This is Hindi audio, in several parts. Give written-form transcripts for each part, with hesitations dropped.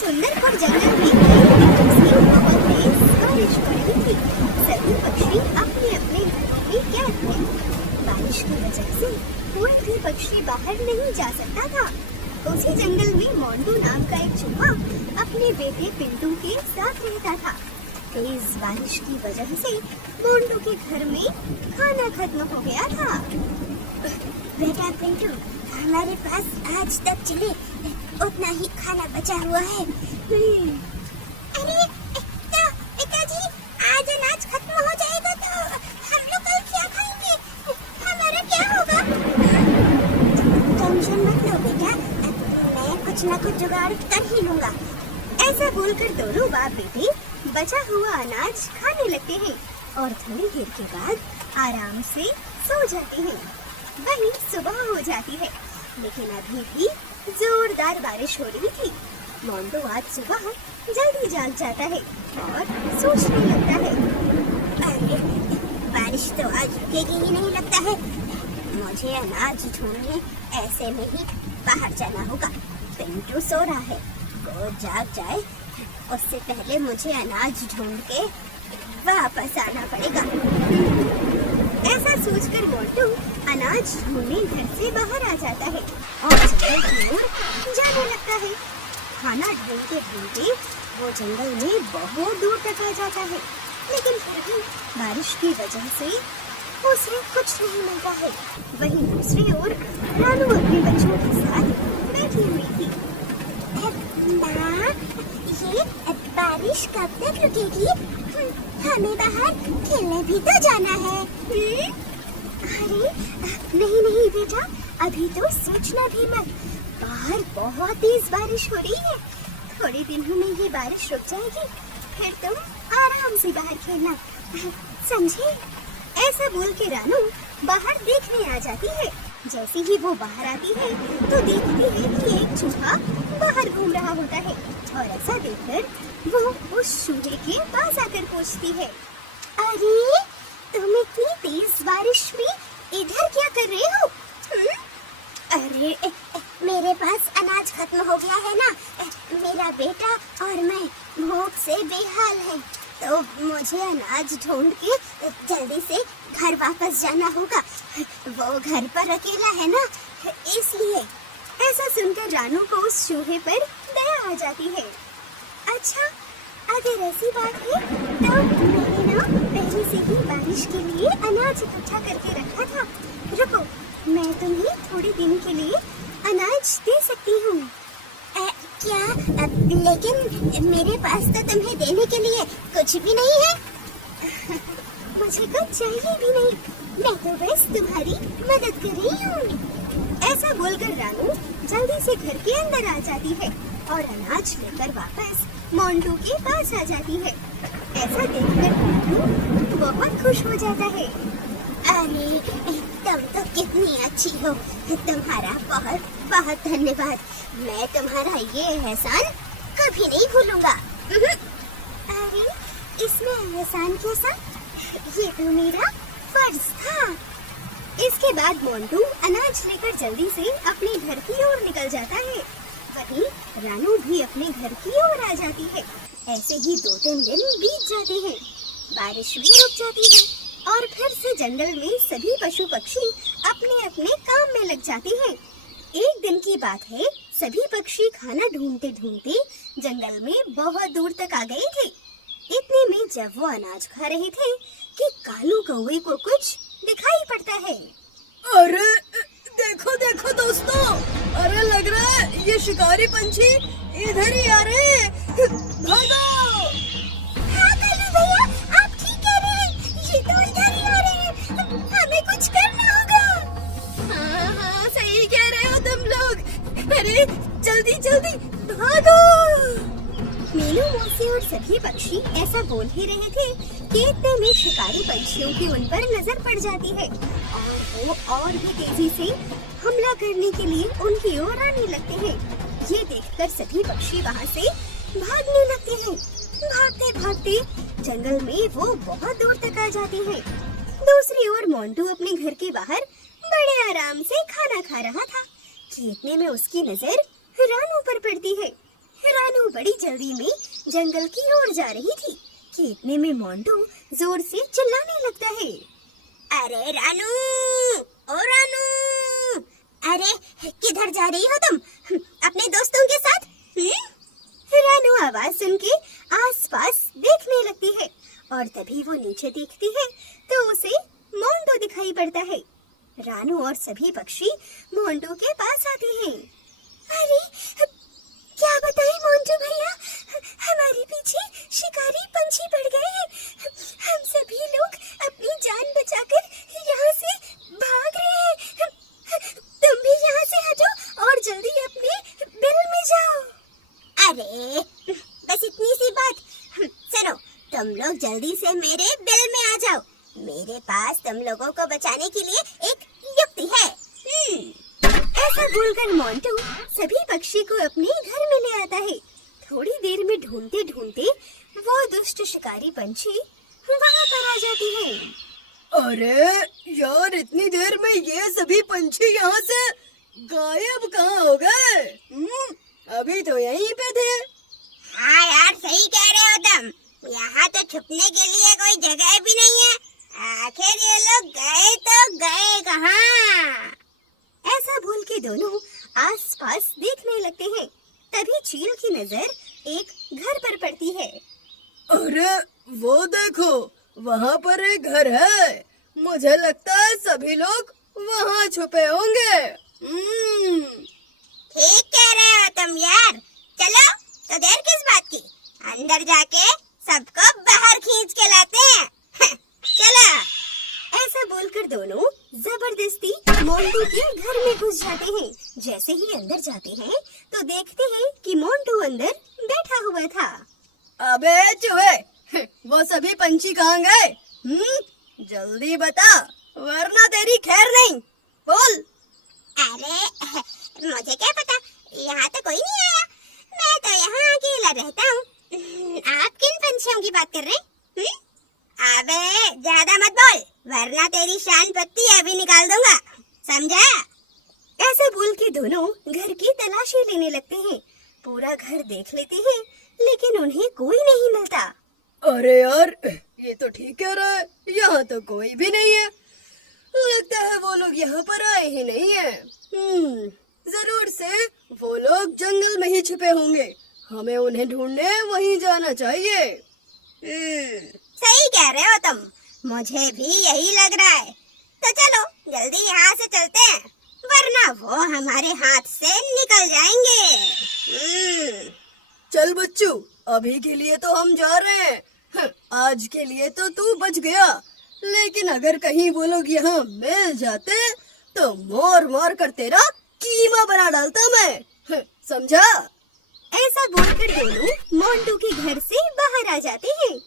सुंदर और जंगल में कई बहुत तेज बारिश पड़ रही थी। सभी पक्षी अपने अपने घरों में कैद थे। बारिश की वजह से कोई भी पक्षी बाहर नहीं जा सकता था। उसी जंगल में मोंटू नाम का एक चूहा अपने बेटे पिंटू के साथ रहता था। तेज बारिश की वजह से मोंटू के घर में खाना खत्म हो गया था। बेटा पिंटू, हमारे पास आज तक चले उतना ही खाना बचा हुआ है। अरे पिताजी, आज अनाज खत्म हो जाएगा तो हम लोग कल क्या खाएंगे? हमारा क्या होगा? टेंशन मत लो बेटा, मैं कुछ न कुछ जुगाड़ कर ही लूंगा। ऐसा बोलकर दोनों बाप बेटे बचा हुआ अनाज खाने लगते हैं और थोड़ी देर के बाद आराम से सो जाते हैं। वहीं सुबह हो जाती है, लेकिन अभी भी जोरदार बारिश हो रही थी। मोंटू आज सुबह जल्दी जाग जाता है और सोचने लगता है, अरे बारिश तो आज रुकेगी ही नहीं लगता है। मुझे अनाज ढूंढने ऐसे में ही बाहर जाना होगा। पिंटू सो रहा है, वो जाग जाए उससे पहले मुझे अनाज ढूंढ के वापस आना पड़ेगा। ऐसा सोचकर मोंटू अनाज ढूंढने घर से बाहर आ जाता है और जंगल की ओर जाने लगता है। खाना ढूंढते ढूंढते वो जंगल में बहुत दूर तक आ जाता है, लेकिन फिर भी बारिश की वजह से उसे कुछ नहीं मिलता है। वहीं दूसरी ओर रानू अपने बच्चों के साथ बैठी हुई थी। माँ, ये बारिश कब तक रुकेगी? हमें बाहर खेलने भी तो जाना है। अरे नहीं नहीं बेटा, अभी तो सोचना भी मत। बाहर बहुत तेज बारिश हो रही है। थोड़े दिनों में ये बारिश रुक जाएगी, फिर तुम आराम से बाहर खेलना, समझे? ऐसा बोल के रानू बाहर देखने आ जाती है। जैसे ही वो बाहर आती है तो देखती है कि एक चूहा बाहर घूम रहा होता है और ऐसा देखकर वो उस चूहे के पास आकर पूछती है, अरे तुम इतनी तेज बारिश में इधर क्या कर रहे हो? अरे मेरे पास अनाज खत्म हो गया है ना। मेरा बेटा और मैं भूख से बेहाल हैं, तो मुझे अनाज ढूंढ के जल्दी से घर वापस जाना होगा। वो घर पर अकेला है ना, इसलिए। ऐसा सुनकर रानू को उस चूहे पर दया आ जाती है। अच्छा, अगर ऐसी बात है तो मैंने ना पहले से ही बारिश के लिए अनाज इकट्ठा करके रखा था। रुको, मैं तुम्हें थोड़े दिन के लिए अनाज दे सकती हूँ। क्या? लेकिन मेरे पास तो तुम्हें देने के लिए कुछ भी नहीं है। मुझे कुछ चाहिए भी नहीं, मैं तो बस तुम्हारी मदद कर रही हूँ। ऐसा बोलकर रानू जल्दी से घर के अंदर आ जाती है और अनाज लेकर वापस मोंटू के पास आ जाती है। ऐसा देखकर मोंटू बहुत खुश हो जाता है। अरे तुम तो कितनी अच्छी हो, तुम्हारा बहुत बहुत धन्यवाद। मैं तुम्हारा ये एहसान कभी नहीं भूलूंगा। अरे इसमें एहसान कैसा? ये तो मेरा फर्ज था। इसके बाद मोंटू अनाज लेकर जल्दी से अपने घर की ओर निकल जाता है। वहीं रानू भी अपने घर की ओर आ जाती है। ऐसे ही 2-3 दिन बीत जाते हैं। बारिश भी रुक जाती है और फिर से जंगल में सभी पशु पक्षी अपने अपने काम में लग जाते हैं। एक दिन की बात है, सभी पक्षी खाना ढूंढते ढूंढते जंगल में बहुत दूर तक आ गए थे। इतने में जब वो अनाज खा रहे थे कि कालू कौवे को कुछ दिखाई पड़ता है। अरे देखो देखो दोस्तों, अरे लग रहा है ये शिकारी पंछी इधर ही आ रहे हैं। भागो! हाँ कालू भैया, आप ठीक कह रहे हैं, ये तो इधर ही आ रहे हैं। हमें कुछ करना होगा। हाँ सही कह रहे हो तुम लोग। अरे जल्दी जल्दी भागो! मीनू मौसी और सभी पक्षी ऐसा बोल ही रहे थे कि इतने में शिकारी पंछियों की उन पर नजर पड़ जाती है और वो और भी तेजी से हमला करने के लिए उनकी ओर आने लगते हैं। ये देखकर सभी पक्षी वहाँ से भागने लगते हैं। भागते भागते जंगल में वो बहुत दूर तक आ जाते हैं। दूसरी ओर मोंटू अपने घर के बाहर बड़े आराम से खाना खा रहा था कि इतने में उसकी नजर रानू पर पड़ती है। रानू बड़ी जल्दी में जंगल की ओर जा रही थी कि इतने में मोंटू जोर से चिल्लाने लगता है। अरे रानू, ओ रानू, अरे किधर जा रही हो तुम? अपने दोस्तों के साथ? रानू आवाज सुन के आसपास देखने लगती है और तभी वो नीचे देखती है तो उसे मोंटू दिखाई पड़ता है। रानू और सभी पक्षी मोंटू के पास आते हैं। अरे क्या बताएं मोंटू भैया, हमारे पीछे शिकारी पंछी पड़ गए हैं। हम सभी लोग अपनी जान बचाकर यहाँ से भाग रहे हैं। तुम भी यहाँ से हटो और जल्दी अपने बिल में जाओ। अरे बस इतनी सी बात। सुनो, तुम लोग जल्दी से मेरे बिल में आ जाओ। मेरे पास तुम लोगों को बचाने के लिए एक युक्ति है। ऐसा बोलकर मोंटू सभी पक्षी को अपने घर में ले आता है। थोड़ी देर में ढूंढते ढूंढते वो दुष्ट शिकारी पंछी वहाँ पर आ जाते हैं। अरे यार, इतनी देर में ये सभी पंछी यहाँ से गायब कहाँ हो गए? अभी तो यहीं पे थे। हाँ यार, सही कह रहे हो तुम। यहाँ तो छुपने के लिए कोई जगह भी नहीं है। आखिर ये लोग गए तो गए कहाँ? ऐसा बोल के दोनों आसपास देखने लगते हैं। तभी चील की नजर एक घर पर पड़ती है। अरे वो देखो, वहाँ पर एक घर है। मुझे लगता है सभी लोग वहाँ छुपे होंगे। ठीक कह रहे हो तुम यार। चलो, तो देर किस बात की, अंदर जाके सबको बाहर खींच के लाते हैं। चलो। ऐसा बोलकर दोनों जबरदस्ती मोंटू के घर में घुस जाते हैं। जैसे ही अंदर जाते हैं तो देखते हैं कि मोंटू अंदर बैठा हुआ था। अबे चूहे, वो सभी पंछी कहाँ गए? जल्दी बता, वरना तेरी खैर नहीं। बोल। अरे मुझे क्या पता, यहाँ तो कोई नहीं आया। मैं तो यहाँ अकेला रहता हूँ। आप किन पंछियों की बात कर रहे हैं? अबे ज्यादा मत बोल, वरना तेरी शान पत्ती अभी निकाल दूंगा, समझा? ऐसा बोल के दोनों घर की तलाशी लेने लगते हैं। पूरा घर देख लेते हैं लेकिन उन्हें कोई नहीं मिलता। अरे यार, ये तो ठीक कह रहा है, यहाँ तो कोई भी नहीं है। लगता है वो लोग यहाँ पर आए ही नहीं है। जरूर से वो लोग जंगल में ही छुपे होंगे। हमें उन्हें ढूंढने वहीं जाना चाहिए। सही कह रहे हो तुम, मुझे भी यही लग रहा है। तो चलो जल्दी यहाँ से चलते हैं, वरना वो हमारे हाथ से निकल जाएंगे। चल बच्चू, अभी के लिए तो हम जा रहे हैं। आज के लिए तो तू बच गया, लेकिन अगर कहीं वो लोग यहाँ मिल जाते तो मार मार कर तेरा कीमा बना डालता मैं, समझा? ऐसा बोलकर दोनों मोंटू के घर से बाहर आ जाते हैं।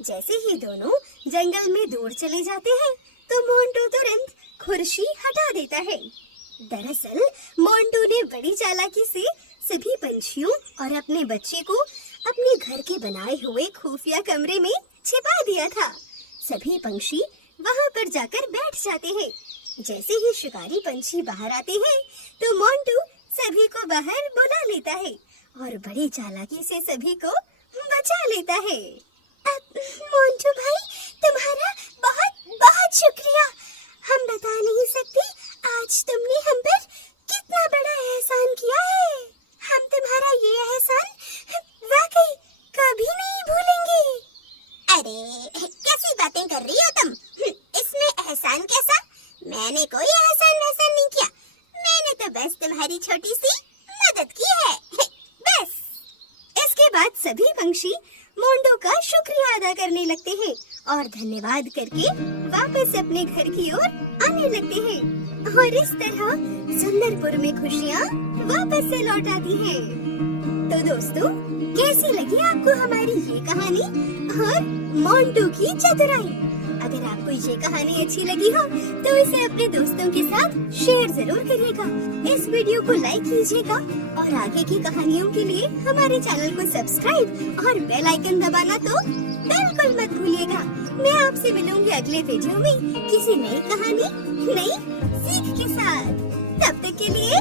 जैसे ही दोनों जंगल में दूर चले जाते हैं तो मोंटू तुरंत खुरशी हटा देता है। दरअसल मोंटू ने बड़ी चालाकी से सभी पंछियों और अपने बच्चे को अपने घर के बनाए हुए खुफिया कमरे में छिपा दिया था। सभी पंछी वहां पर जाकर बैठ जाते हैं। जैसे ही शिकारी पंछी बाहर आते हैं तो मोंटू सभी को बाहर बुला लेता है और बड़ी चालाकी से सभी को बचा लेता है। मोंटू भाई, तुम्हारा बहुत बहुत शुक्रिया। हम बता नहीं सकते आज तुमने हम पर कितना बड़ा एहसान किया है। हम तुम्हारा ये एहसान वाकई कभी नहीं भूलेंगे। अरे कैसी बातें कर रही हो तुम? इसमें एहसान कैसा? मैंने कोई एहसान वहसान नहीं किया। मैंने तो बस तुम्हारी छोटी सी मदद की है, बस। इसके बाद सभी पंछी मोंटू का शुक्रिया अदा करने लगते हैं और धन्यवाद करके वापस अपने घर की ओर आने लगते हैं और इस तरह सुंदरपुर में खुशियाँ वापस से लौट आती हैं। तो दोस्तों, कैसी लगी आपको हमारी ये कहानी और मोंटू की चतुराई? अगर आपको ये कहानी अच्छी लगी हो तो इसे अपने दोस्तों के साथ शेयर जरूर करिएगा। इस वीडियो को लाइक कीजिएगा और आगे की कहानियों के लिए हमारे चैनल को सब्सक्राइब और बेल आइकन दबाना तो बिल्कुल मत भूलिएगा। मैं आपसे मिलूंगी अगले वीडियो में किसी नई कहानी, नई सीख के साथ। तब तक के लिए